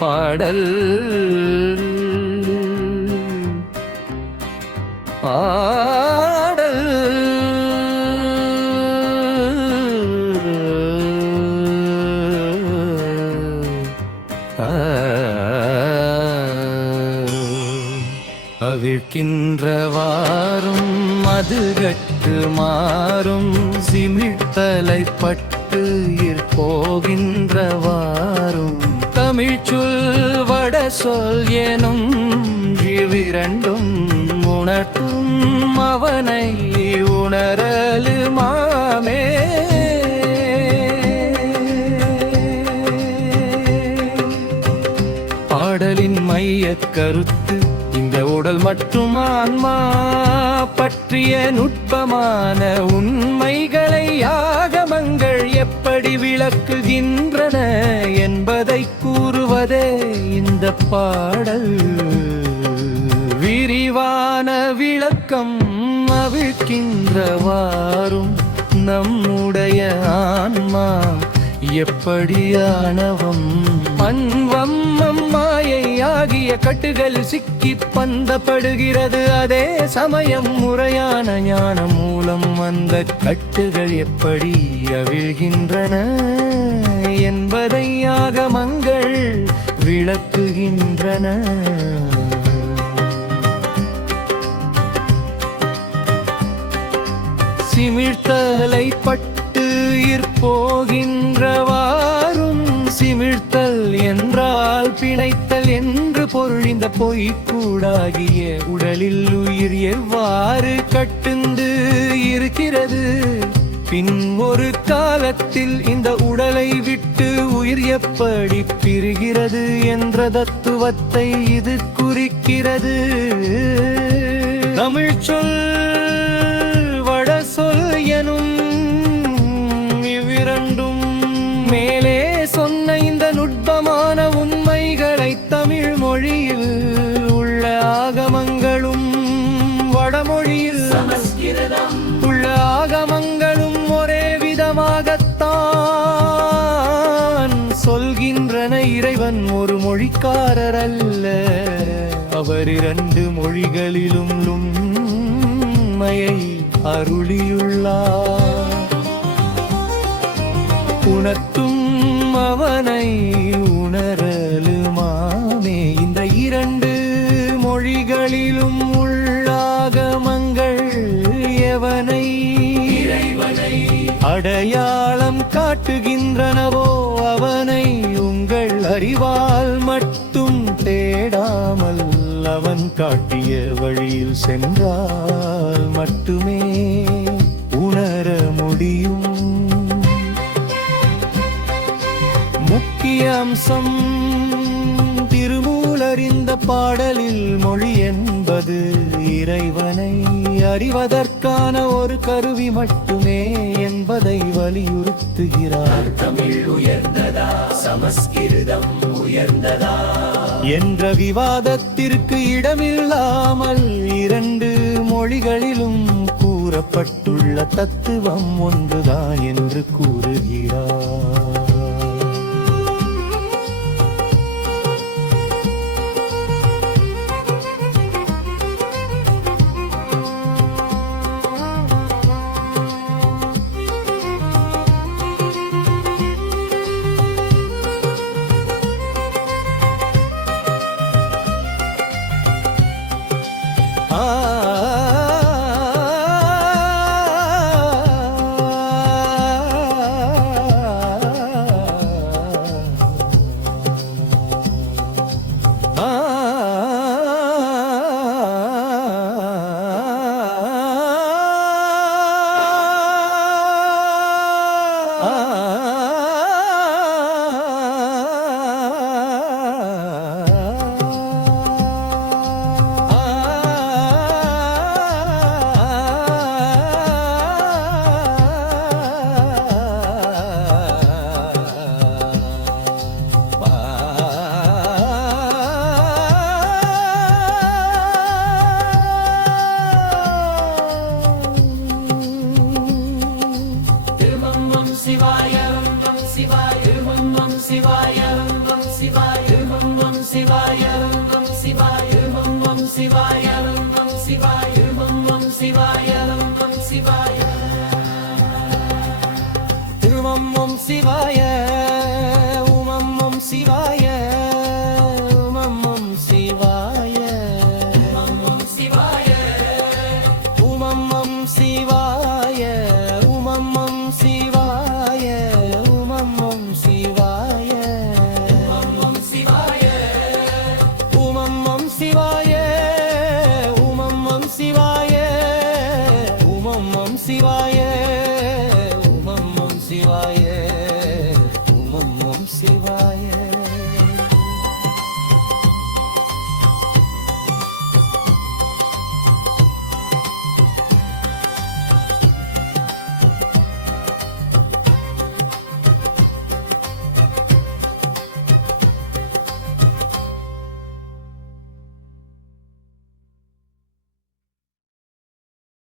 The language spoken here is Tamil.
பாடல் ஆடல் அவிழ்க்கின்றவாறும் மதுகட்டு மாறும் சிமிழ்த்தலை பட்டு போகின்றவாறும் தமிழ்ச்சொல் வட சொல் எனும் இவ்விரண்டும் உணர்த்தும் அவனை உணரலுமாமே. பாடலின் மையக் கருத்து இந்த உடல் மற்றும் ஆன்மா பற்றிய நுட்பமான உண்மைகளை ஆகமங்கள் எப்படி விளக்குகின்றன என்பதை கூறுவதே இந்த பாடல். விரிவான விளக்கம் அவிழ்க்கின்றவாறும் நம்முடைய ஆன்மா எப்படியானவம் மன்வம் மாயை ஆகிய கட்டுகள் சிக்கி பந்தப்படுகிறது. அதே சமயம் முறையான ஞான மூலம் அந்த கட்டுகள் எப்படி அவிழ்கின்றன என்பதை ஆகமங்கள் விளக்குகின்றன. சிமிழ்த்தலை பட்டு போகின்றவாறும் சிமிழ்த்தல் என்றால் பிணைத்தல் என்று பொருள். இந்த பொய்க்கூடாகிய உடலில் உயிர் எவ்வாறு கட்டுண்டு இருக்கிறது, பின் ஒரு காலத்தில் இந்த உடலை விட்டு உயிர் எப்படி பிரிகிறது என்ற தத்துவத்தை இது குறிக்கிறது. தமிழ் சொல் வட சொல் எனும் இவ்விரண்டும் மேலே சொன்ன இந்த நுட்பமான உண்மைகளை தமிழ் மொழியில் உள்ள ஆகமங்களும் வடமொழியில் உள்ள ஆகமங்களும் ஒரே விதமாகத்தான் சொல்கின்றன. இறைவன் ஒரு மொழிக்காரர் அல்ல, அவர் இரண்டு மொழிகளிலும் உண்மையை அருளியுள்ளார். உணர்த்தும் அவனை உணரலுமாமே. இந்த இரண்டு மொழிகளிலும் உள்ளாகமங்கள் எவனை அடையாளம் காட்டுகின்றனவோ அவனை உங்கள் அறிவால் மட்டும் தேடாமல் அவன் காட்டிய வழியில் சென்றால் மட்டுமே உணர முடியும். முக்கிய அம்சம் திருமூலர் இந்த பாடலில் மொழி என்பது இறைவனை அறிவதற்கான ஒரு கருவி மட்டுமே என்பதை வலியுறுத்துகிறார். தமிழ் உயர்ந்ததா சமஸ்கிருதம் உயர்ந்ததா என்ற விவாதத்திற்கு இடமில்லாமல் இரண்டு மொழிகளிலும் கூறப்பட்டுள்ள தத்துவம் ஒன்றுதான் என்று கூறுகிறார். சிவாய ஓம் சிவாய ஓம் சிவாய ஓம் சிவாய ஓம் சிவாய ஓம் சிவாய திருமம் ஓம் சிவாய உமம் ஓம் சிவாய